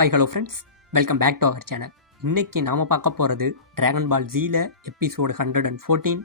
Hi hello friends, welcome back to our channel. இன்றைக்கி நாம் பார்க்க போகிறது ட்ராகன் பால் ஜீல episode 114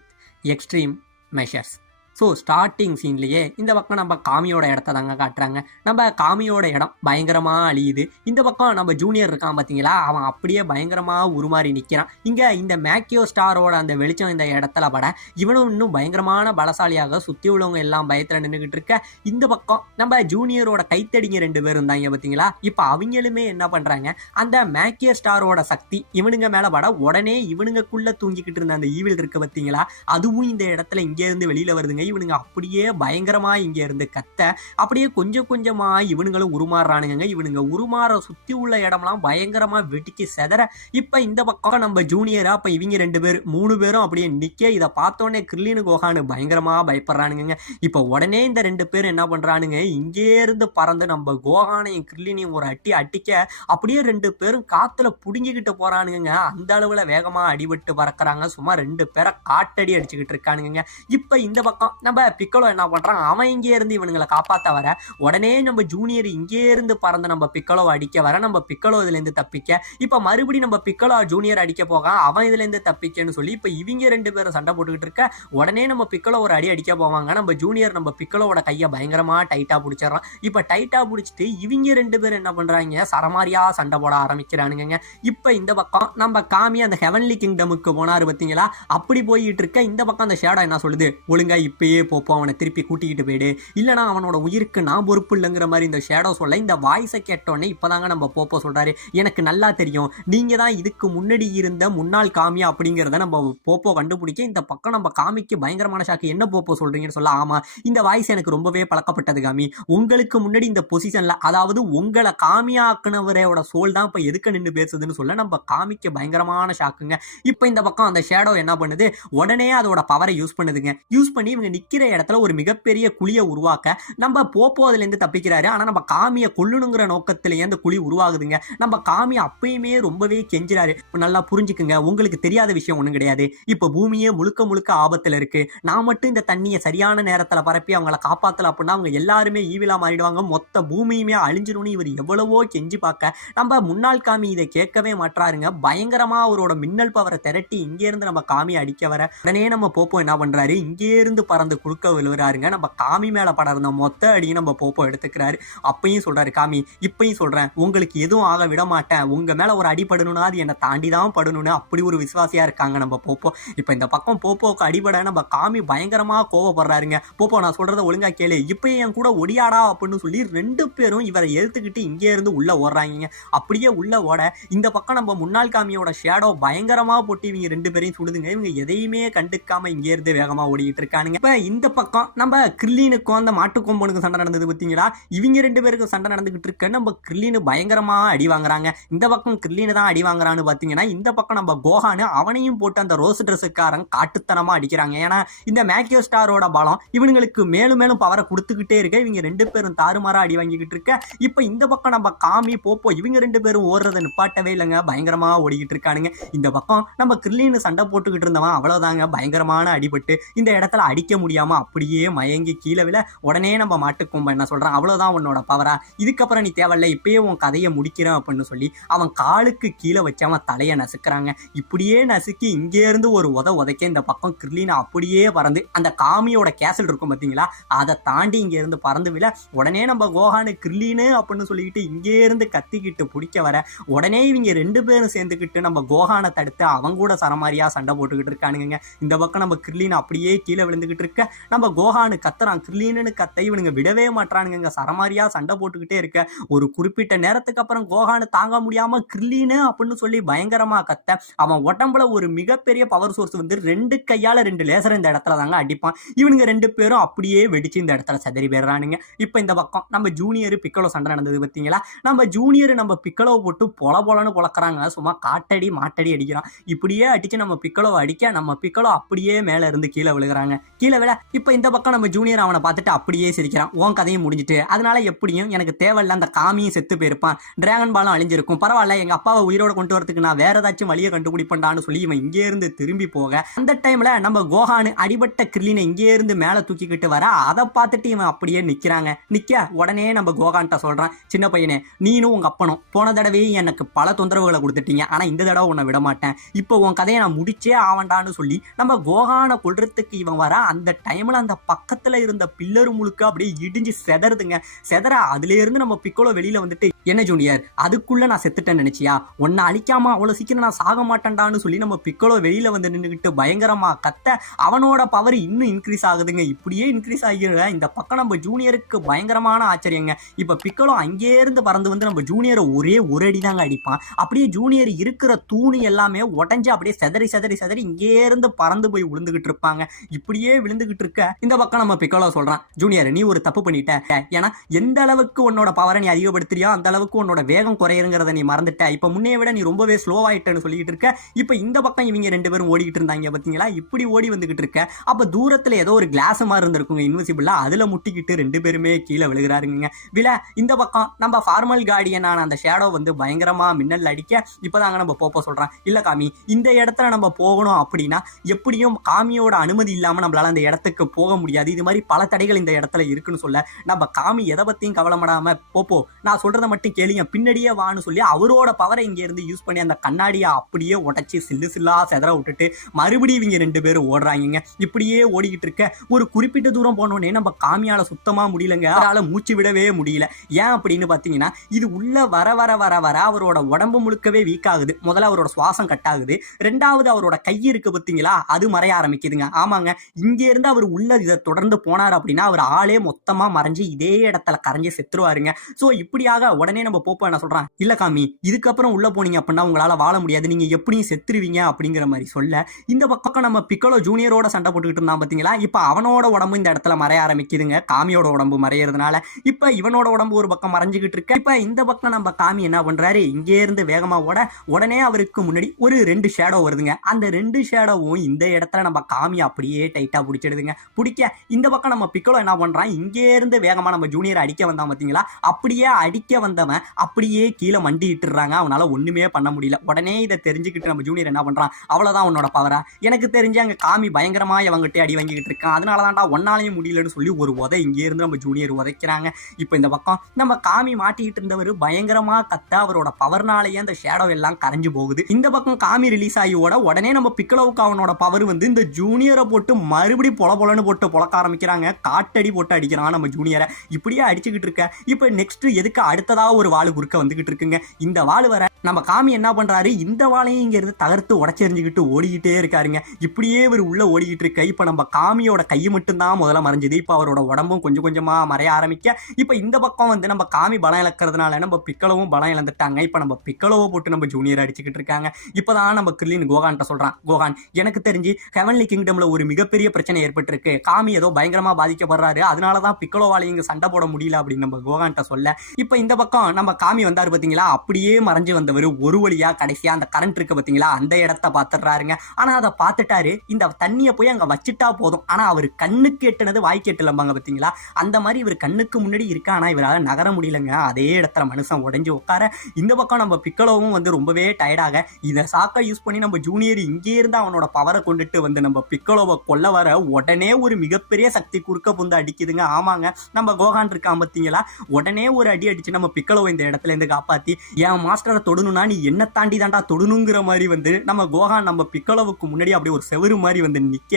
extreme measures. So starting சீன்லேயே இந்த பக்கம் நம்ம காமியோட இடத்த தாங்க காட்டுறாங்க. நம்ம காமியோட இடம் பயங்கரமாக அழியுது. இந்த பக்கம் நம்ம ஜூனியர் இருக்கான் பார்த்தீங்களா, அவன் அப்படியே பயங்கரமாக உருமாறி நிற்கிறான். இங்கே இந்த மேக்கியோ ஸ்டாரோட அந்த வெளிச்சம் இந்த இடத்துல பட இவனும் இன்னும் பயங்கரமான பலசாலியாக சுற்றி உள்ளவங்க எல்லாம் பயத்தில் நின்றுக்கிட்டு இருக்க. இந்த பக்கம் நம்ம ஜூனியரோட கைத்தடிங்க 2 பேர் இருந்தாங்க பார்த்தீங்களா. இப்போ அவங்களுமே என்ன பண்ணுறாங்க, அந்த மேக்கியோ ஸ்டாரோட சக்தி இவனுங்க மேலே பட உடனே இவனுங்களுக்குள்ளே தூங்கிக்கிட்டு இருந்த அந்த ஈவில் இருக்கு பார்த்தீங்களா, அதுவும் இந்த இடத்துல இங்கேருந்து வெளியில் வருதுங்க. இவனுங்க அப்படியே பயங்கரமா இங்க இருந்து கத்த அப்படியே கொஞ்சம் கொஞ்சமா இவனுங்களும் உருமாறுறானுங்க. இவனுங்க உருமாற சுத்தி உள்ள இடம்லாம் பயங்கரமா வெட்டிக்கு செதற. இப்ப இந்த பக்கம் நம்ம ஜூனியரா அப்ப இவங்க 2 பேர் 3 பேரும் அப்படியே நிக்க. இதை பார்த்தோன்னே கிர்லினு கோகானு பயங்கரமா பயப்படுறானுங்க. இப்ப உடனே இந்த 2 பேரும் என்ன பண்றானுங்க, இங்கே இருந்து பறந்து நம்ம கோகானையும் கிர்லினையும் ஒரு அட்டிக்க அப்படியே 2 பேரும் காத்துல புடுங்கிக்கிட்டு போறானுங்க. அந்த அளவுல வேகமா அடிபட்டு பறக்குறாங்க. சும்மா 2 பேரை காட்டடி அடிச்சுக்கிட்டு இருக்கானுங்க. இப்ப இந்த பக்கம் நம்ம பிக்கலோ என்ன பண்றான், அவன் இங்கே இருந்து இவனுங்களை காப்பாற்ற வர உடனே நம்ம ஜூனியர் இங்கே இருந்து பறந்து நம்ம பிக்கலோவை அடிக்க வர நம்ம பிக்கலோ இதுல இருந்து தப்பிக்க. இப்ப மறுபடியும் நம்ம பிக்கலோ ஜூனியர் அடிக்க போக அவன் இதுல இருந்து தப்பிக்கன்னு சொல்லி இப்ப இவங்க 2 பேரும் சண்டை போட்டுக்கிட்டு இருக்க. உடனே நம்ம பிக்கலோ ஒரு அடிக்க போவாங்க. நம்ம ஜூனியர் நம்ம பிக்கலோட கையை பயங்கரமா டைட்டா பிடிச்சிடறான். இப்ப டைட்டா பிடிச்சிட்டு இவங்க 2 பேரும் என்ன பண்றாங்க, சரமாரியா சண்டை போட ஆரம்பிக்கிறானுங்க. இப்ப இந்த பக்கம் நம்ம காமி அந்த ஹெவன்லி கிங்டமுக்கு போனாரு பார்த்தீங்களா, அப்படி போயிட்டு இருக்க. இந்த பக்கம் அந்த ஷேடோ என்ன சொல்லுது, ஒழுங்கா இப்பயே போப்போ அவனை திருப்பி கூட்டிக்கிட்டு போயிடு, இல்லைனா அவனோட உயிருக்கு நான் பொறுப்பு இல்லைங்கிற மாதிரி இந்த ஷேடோ சொல்ல. இந்த வாய்ஸை கேட்டோன்னே இப்போதாங்க நம்ம போப்போ சொல்றாரு, எனக்கு நல்லா தெரியும் நீங்க தான் இதுக்கு முன்னாடி இருந்த முன்னாள் காமியா அப்படிங்கிறத நம்ம போப்போ கண்டுபிடிக்க. இந்த பக்கம் நம்ம காமிக்கு பயங்கரமான ஷாக்கு, என்ன போப்போ சொல்றீங்கன்னு சொல்ல. ஆமா, இந்த வாய்ஸ் எனக்கு ரொம்பவே பழக்கப்பட்டது காமி. உங்களுக்கு முன்னாடி இந்த பொசிஷன்ல, அதாவது உங்களை காமியாக்குனவரோட சோல் தான் இப்ப எதுக்கு நின்று பேசுதுன்னு சொல்ல நம்ம காமிக்கு பயங்கரமான ஷாக்குங்க. இப்ப இந்த பக்கம் அந்த ஷேடோ என்ன பண்ணுது, உடனே அதோட பவரை யூஸ் பண்ணுதுங்க. யூஸ் பண்ணி இவங்க நிக்கிற இடத்துல ஒரு மிகப்பெரிய குழியை உருவாக்க நம்ம போப்போ அதுல இருந்து தப்பிக்கிறாரு. ஆனா நம்ம காமியை கொல்லணுங்கிற நோக்கத்திலேயே அந்த குழி உருவாகுதுங்க. நம்ம காமி அப்பயுமே ரொம்பவே கெஞ்சுறாரு, நல்லா புரிஞ்சுக்குங்க, உங்களுக்கு தெரியாத விஷயம் ஒண்ணும் கிடையாது. இப்ப பூமியே முழுக்க முழுக்க ஆபத்துல இருக்கு. நான் மட்டும் இந்த தண்ணியை சரியான நேரத்துல பரப்பி அவங்கள காப்பாத்தல அப்படின்னா அவங்க எல்லாருமே ஈவிலா மாறிடுவாங்க, மொத்த பூமியுமே அழிஞ்சிடும்னு இவர் எவ்வளவோ கெஞ்சி பார்க்க நம்ம முன்னாள் காமி இதை கேட்கவே மாட்டாருங்க. பயங்கரமா அவரோட மின்னல் பவரை திரட்டி இங்கே இருந்து நம்ம காமி அடிக்க வர உடனே நம்ம போப்போ என்ன பண்றாரு, இங்கே இருந்து பறந்து குறுக்க விழுவுறாருங்க. நம்ம காமி மேல படர்ந்த மொத்த அடியும் நம்ம போப்போ எடுத்துக்கிறாரு. அப்பயும் சொல்றாரு, காமி இப்பயும் சொல்றேன், உங்களுக்கு எதுவும் ஆக விட மாட்டேன், உங்க மேல ஒரு அடிபடணும்னா அது என்னை தாண்டி தான் படணும்னு அப்படி ஒரு விசுவாசியா இருக்காங்க நம்ம போப்போ. இப்ப இந்த பக்கம் போப்போக்கு அடிபட நம்ம காமி பயங்கரமா கோவப்படுறாருங்க. போப்போ நான் சொல்றத ஒழுங்கா கேளு, இப்பயும் என் கூட ஒடியாடா அப்படின்னு சொல்லி 2 பேரும் இவரை எழுத்துக்கிட்டு இங்கே இருந்து உள்ள ஓடுறாங்க. அப்படியே உள்ள ஓட இந்த பக்கம் நம்ம முன்னாள் காமியோட ஷேடோ பயங்கரமா போட்டு இவங்க 2 பேரையும் சுடுதுங்க. இவங்க எதையுமே கண்டுக்காம இங்கே இருந்து வேகமா ஓடிக்கிட்டு இருக்கானுங்க. இப்ப இந்த பக்கம் நம்ம கிர்லினுக்கும் அந்த மாட்டுக்கொம்பனுக்கும் சண்டை நடந்தது பார்த்தீங்களா, இவங்க 2 பேருக்கும் சண்டை நடந்துகிட்டு இருக்க. நம்ம கிர்லினு பயங்கரமா அடி வாங்குறாங்க. இந்த பக்கம் கிர்லினு தான் அடி வாங்குறான்னு பார்த்தீங்கன்னா, இந்த பக்கம் நம்ம கோகானு அவனையும் போட்டு அந்த ரோஸ் ட்ரெஸ்ஸுக்காரன் காட்டுத்தனமா அடிக்கிறாங்க. ஏன்னா இந்த மேக்கியோ ஸ்டாரோட பலம் இவனுங்களுக்கு மேலும் மேலும் பவரை கொடுத்துக்கிட்டே இருக்க. இவங்க 2 பேரும் தாறுமாறா அடி வாங்கிக்கிட்டு இருக்க. இப்ப இந்த பக்கம் நம்ம காமி போப்போ இவங்க 2 பேரும் ஓடுறதை நிப்பாட்டவே இல்லைங்க, பயங்கரமா ஓடிக்கிட்டு இருக்கானுங்க. இந்த பக்கம் நம்ம கிர்லினு சண்டை போட்டுக்கிட்டு இருந்தவன் அவ்வளவுதாங்க பயங்கரமான அடிபட்டு இந்த இடத்துல அடிக்க முடியாம அப்படியே மயங்கி கீழே விழ. உடனே நம்ம மாட்டுக்கொம்பன் என்ன சொல்றான், அவ்வளவுதான் உன்னோட பவரா, இதுக்கப்புறம் நீ தேவையில்ல, இப்பயே உன் கதையை முடிக்கிறேன் அப்படின்னு சொல்லி அவன் காலுக்கு கீழே வச்சு அவன் தலையை நசுக்கிறாங்க. இப்படியே நசுக்கி இங்கே இருந்து ஒரு உதைக்க இந்த பக்கம் கிர்லின் அப்படியே பறந்து அந்த காமியோட கேசல் இருக்கும் பார்த்தீங்களா, அதை தாண்டி இங்கே இருந்து பறந்து விழ. உடனே நம்ம கோகானு கிர்லினு அப்படின்னு சொல்லிக்கிட்டு இங்கே இருந்து கத்திக்கிட்டு பிடிக்க வர உடனே இவங்க 2 பேரும் சேர்ந்துக்கிட்டு நம்ம கோகானை தடுத்து அவங்க கூட சரமாரியா சண்டை போட்டுக்கிட்டு இருக்கானுங்க. இந்த பக்கம் நம்ம கிர்லின் அப்படியே கீழே விழுந்துகிட்டு இருக்க. நம்ம கோகானு கத்துறான், கிர்லினு கத்த இவனுங்க விடவே மாட்டானுங்க, சரமாரியா சண்டை போட்டுக்கிட்டே இருக்க. ஒரு குறிப்பிட்ட நேரத்துக்கு அப்புறம் கோகானு தாங்க முடியாம கிர்லினு அப்படின்னு சொல்லி பயங்கரமா கத்த அவன் உடம்புல ஒரு மிகப்பெரிய பவர் சோர்ஸ் வந்து 2 கையால 2 லேசர் இந்த இடத்துல தாங்க அடிப்பான். இவனுங்க 2 பேரும் அப்படியே வெடிச்சு இந்த இடத்துல சதறி போயிடுறானுங்க. இப்ப இந்த பக்கம் நம்ம ஜூனியர் பிக்கலோ சண்டை நடந்தது பார்த்தீங்களா, நம்ம ஜூனியர் நம்ம பிக்கலோ போட்டு பொலன்னு பொழக்கிறாங்க. சும்மா காட்டடி மாட்டடி அடிக்கிறான். இப்படியே அடிச்சு நம்ம பிக்கலோவை அடிக்க நம்ம பிக்கலோ அப்படியே மேல இருந்து கீழே விழுகிறாங்க. கீழே நல்ல வேளை இப்ப இந்த பக்கம் நம்ம ஜூனியர் அவனை பார்த்துட்டு அப்படியே சிரிக்கிறான். உன் கதையும் முடிஞ்சிட்டு, அதனால எப்படியும் எனக்கு தேவையில்ல அந்த காமியும் செத்து போயிருப்பான், டிராகன் பாலும் அழிஞ்சிருக்கும், பரவாயில்ல எங்க அப்பாவை உயிரோட கொண்டு வரதுக்கு நான் வேற ஏதாச்சும் வழியை கண்டுபிடிப்பேன்டான்னு சொல்லி இவன் இங்கே இருந்து திரும்பி போக, அந்த டைம்ல நம்ம கோஹான் அடிபட்ட கிரிலினை இங்கே இருந்து மேல தூக்கிக்கிட்டு வர, அதை பார்த்துட்டு இவன் அப்படியே நிக்கிறாங்க. நிக்க உடனே நம்ம கோஹான்ட்ட சொல்றான், சின்ன பையனே நீனும் உங்க அப்பனும் போன தடவையே எனக்கு பல தொந்தரவுகளை கொடுத்துட்டீங்க, ஆனா இந்த தடவை உன்னை விட மாட்டேன், இப்போ உன் கதையை நான் முடிச்சே ஆவண்டான்னு சொல்லி நம்ம கோஹானை கொல்றதுக்கு இவன் வர, அந்த டைம்ல அந்த பக்கத்துல இருந்த பில்லரு முழுக்க அப்படியே இடிஞ்சு செதறுதுங்க. செதற அதுல இருந்து நம்ம பிக்கோலோ வெளியில வந்துட்டு, என்ன ஜூனியர் அதுக்குள்ள நான் செத்துட்டேன்னு நினைச்சியா, உன்னை அழிக்காம அவ்வளவு சீக்கிரம் நான் சாக மாட்டேன்டான்னு சொல்லி நம்ம பிக்கோலோ வெளியில வந்து நின்றுகிட்டு பயங்கரமா கத்த, அவனோட பவர் இன்னும் இன்க்ரீஸ் ஆகுதுங்க. இப்படியே இன்க்ரீஸ் ஆகிற இந்த பக்கம் நம்ம ஜூனியருக்கு பயங்கரமான ஆச்சரியங்க. இப்ப பிக்கோலோ அங்கே இருந்து பறந்து வந்து நம்ம ஜூனியரை ஒரே ஒரு அடி தாங்க அடிப்பான். அப்படியே ஜூனியர் இருக்கிற தூணி எல்லாமே உடஞ்சு அப்படியே செதறி செதறி செதறி இங்கே இருந்து பறந்து போய் விழுந்துகிட்டு இருப்பாங்க. இப்படியே விழுந்துகிட்டு இருக்க இந்த பக்கம் நம்ம பிக்கோலோ சொல்றான், ஜூனியர் நீ ஒரு தப்பு பண்ணிட்ட, ஏன்னா எந்த அளவுக்கு உன்னோட பவரை நீ அதிகப்படுத்துறியோ அந்த அளவுக்கு உன்னோட வேகம் குறையுங்கிறத நீ மறந்துட்ட, இப்ப முன்னைய விட நீ ரொம்பவே ஸ்லோ ஆயிட்டேன்னு சொல்லிட்டு இருக்க. இப்ப இந்த பக்கம் இவங்க ரெண்டு பேரும் ஓடிக்கிட்டு இருந்தாங்க பாத்தீங்களா, இப்படி ஓடி வந்துகிட்டு இருக்க. அப்ப தூரத்துல ஏதோ ஒரு கிளாஸ் மாதிரி இருந்திருக்குங்க இன்விசிபிளா, அதுல முட்டிக்கிட்டு ரெண்டு பேருமே கீழே விழுகிறாருங்க. விழ இந்த பக்கம் நம்ம ஃபார்மல் கார்டியனான அந்த ஷேடோ வந்து பயங்கரமா மின்னல் அடிக்க, இப்பதாங்க நம்ம போப்போ சொல்றான், இல்ல காமி இந்த இடத்துல நம்ம போகணும் அப்படின்னா எப்படியும் காமியோட அனுமதி இல்லாம நம்மளால அந்த இடத்துக்கு போக முடியாது, இது மாதிரி பல தடைகள் இந்த இடத்துல இருக்குன்னு சொல்ல, நம்ம காமி எதை பத்தியும் கவலைப்படாம போப்போ நான் சொல்றதை மட்டும் கேளுங்க பின்னாடியே வான்னு சொல்லி அவரோட பவரை இங்க இருந்து யூஸ் பண்ணி அந்த கண்ணாடியை அப்படியே உடைச்சி சில்லு சில்லா செதற விட்டுட்டு மறுபடியும் இவங்க ரெண்டு பேரும் ஓடுறாங்க. இப்படியே ஓடிக்கிட்டு இருக்க ஒரு குறிப்பிட்ட தூரம் போனோடனே நம்ம காமியால சுத்தமா முடியலங்க, அவரால மூச்சு விடவே முடியல. ஏன் அப்படின்னு பாத்தீங்கன்னா இது உள்ள வர வர வர வர அவரோட உடம்பு முழுக்கவே வீக் ஆகுது. முதல்ல அவரோட சுவாசம் கட் ஆகுது, ரெண்டாவது அவரோட கை இருக்கு பாத்தீங்களா அது மறைய ஆரம்பிக்குதுங்க. ஆமாங்க, இங்க இருந்து அவர் உள்ள இதை தொடர்ந்து போனார் அப்படின்னா அவர் ஆளே மொத்தமா மறைஞ்சு இதே இடத்துல கரைஞ்சி செத்துருவாருங்க. சோ இப்படியாக உடனே நம்ம போப்போ என்ன சொல்றான், இல்ல காமி இதுக்கப்புறம் உள்ள போனீங்க அப்படின்னா உங்களால வாழ முடியாது, நீங்க எப்படியும் செத்துருவீங்க அப்படிங்கிற மாதிரி சொல்ல, இந்த பக்கம் நம்ம பிக்கோலோ ஜூனியரோட சண்டை போட்டுக்கிட்டு இருந்தான் பாத்தீங்களா, இப்ப அவனோட உடம்பு இந்த இடத்துல மறைய ஆரம்பிக்குதுங்க. காமியோட உடம்பு மறையறதுனால இப்ப இவனோட உடம்பு ஒரு பக்கம் மறைஞ்சுக்கிட்டு இருக்க. இப்ப இந்த பக்கம் நம்ம காமி என்ன பண்றாரு, இங்கே இருந்து வேகமா ஓட உடனே அவருக்கு முன்னாடி ஒரு 2 ஷேடோ வருதுங்க. அந்த 2 ஷேடோவும் இந்த இடத்துல நம்ம காமி அப்படியே டைட்டா பிடிச்சிடுதுங்க. பிடிக்க இந்த பக்கம் நம்ம பிக்கோலோ என்ன பண்றான், இங்கே இருந்து வேகமா நம்ம ஜூனியர் அடிக்க வந்தான் பாத்தீங்களா, அப்படியே அடிக்க வந்தவன் அப்படியே கீழே மண்டி இட்டுறாங்க. அவனால ஒண்ணுமே பண்ண முடியல. உடனே இதை தெரிஞ்சுக்கிட்டு நம்ம ஜூனியர் என்ன பண்றான், அவ்வளவுதான் உன்னோட பவரா, எனக்கு தெரிஞ்சு அங்க காமி பயங்கரமா அவங்ககிட்ட அடி வாங்கிட்டு இருக்கான், அதனாலதான்டா ஒன்னாலையும் முடியலன்னு சொல்லி ஒரு உதை இங்கே இருந்து நம்ம ஜூனியர் உதைக்கிறாங்க. இப்ப இந்த பக்கம் நம்ம காமி மாட்டிக்கிட்டு இருந்தவர் பயங்கரமா கத்த அவரோட பவர்னாலேயே அந்த ஷேடோ எல்லாம் கரைஞ்சு போகுது. இந்த பக்கம் காமி ரிலீஸ் ஆகி ஓட உடனே நம்ம பிக்கலோவுக்கு அவனோட பவர் வந்து இந்த ஜூனியரை போட்டு மறுபடி பொலன்னு போட்டு பொழக்க ஆரம்பிக்கிறாங்க. காட்டடி போட்டு அடிக்கிறான் நம்ம ஜூனியரை. இப்படியே அடிச்சுக்கிட்டு இருக்க. இப்ப நெக்ஸ்ட் எதுக்கு அடுத்ததா ஒரு வாள் குறுக்க வந்துகிட்டு இருக்குங்க. இந்த வாள் வர நம்ம காமி என்ன பண்றாரு, இந்த வாளையும் இங்க இருந்து தகர்த்து உடச்செறிஞ்சுக்கிட்டு ஓடிக்கிட்டே இருக்காருங்க. இப்படியே இவர் உள்ள ஓடிக்கிட்டு இருக்க. இப்ப நம்ம காமியோட கை மட்டும் தான் முதல்ல மறைஞ்சது. இப்ப அவரோட உடம்பும் கொஞ்சம் கொஞ்சமா மறைய ஆரம்பிக்க, இப்ப இந்த பக்கம் வந்து நம்ம காமி பலம் இழக்கிறதுனால நம்ம பிக்கலவும் பலம் இழந்துட்டாங்க. இப்ப நம்ம பிக்கலவை போட்டு நம்ம ஜூனியர் அடிச்சுக்கிட்டு இருக்காங்க. இப்பதான் நம்ம கிர்லின் கோகான்ட்ட சொல்றான், கோகான் எனக்கு தெரிஞ்சு ஹெவன்லி கிங்டம்ல ஒரு மிகப்பெரிய பிரச்சனை ஏற்பட்டிருக்கு, காமி ஏதோ பயங்கரமா பாதிக்கப்படுறாரு, அதனாலதான் பிக்கலோவால இங்க சண்டை போட முடியல அப்படின்னு நம்ம கோகான்ட்ட சொல்ல, இப்ப இந்த பக்கம் நம்ம காமி வந்தாரு பாத்தீங்களா, அப்படியே மறைஞ்சு வந்தவர் ஒரு வழியா கடைசியா அந்த கரண்ட் இருக்கு பாத்தீங்களா அந்த இடத்த பாத்துறாருங்க. ஆனா அதை பார்த்துட்டாரு, இந்த தண்ணிய போய் அங்க வச்சுட்டா போதும், ஆனா அவர் கண்ணுக்கு எட்டுனது வாய்க்கு எட்டலம்பாங்க பாத்தீங்களா, அந்த மாதிரி இவர் கண்ணுக்கு முன்னாடி இருக்கா, ஆனா இவரால் நகர முடியலங்க. அதே இடத்துல மனுஷன் உடைஞ்சு உட்கார. இந்த பக்கம் நம்ம பிக்கலோவும் வந்து ரொம்பவே டயர்டாக இதை சாக்கா யூஸ் பண்ணி நம்ம ஜூனியர் இங்கே இருந்து அவனோட பவரை கொண்டுட்டு வந்து நம்ம பிக்கலோவை கொல்ல வர உடனே ஒரு மிகப்பெரிய சக்தி குறுக்க புந்து அடிக்குதுங்க. ஆமாங்க, நம்ம கோகான் இருக்கான் பாத்தீங்களா, உடனே ஒரு அடி அடிச்சு நம்ம பிக்கலோவை இந்த இடத்துல இருந்து காப்பாத்தி, என் மாஸ்டரை தொடணும்னா நீ என்ன தாண்டி தாண்டா தொடணுங்கிற மாதிரி வந்து நம்ம கோகான் நம்ம பிக்கலோவுக்கு முன்னாடி அப்படியே ஒரு செவரு மாதிரி வந்து நிக்க.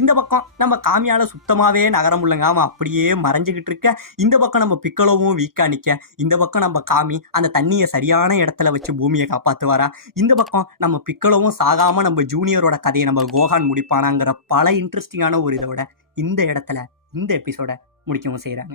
இந்த பக்கம் நம்ம காமியால சுத்தமாவே நகர முடியலங்க. அவன் அப்படியே மறைஞ்சுக்கிட்டு இருக்க. இந்த பக்கம் நம்ம பிக்கலோவும் வீக்கா நிக்க. இந்த பக்கம் நம்ம காமி அந்த தண்ணியை சரியான இடத்துல வச்சு பூமியை காப்பாத்துவாரா. இந்த பக்கம் நம்ம பிக்கலோவும் சாகாம நம்ம ஜூனியரோட கதையை நம்ம கோகான் முடிப்பானாங்கிற பல இன்ட்ரெஸ்டிங்கான ஒரு இதோட இந்த இடத்துல இந்த எபிசோட முடிக்கவும் செய்யறாங்க.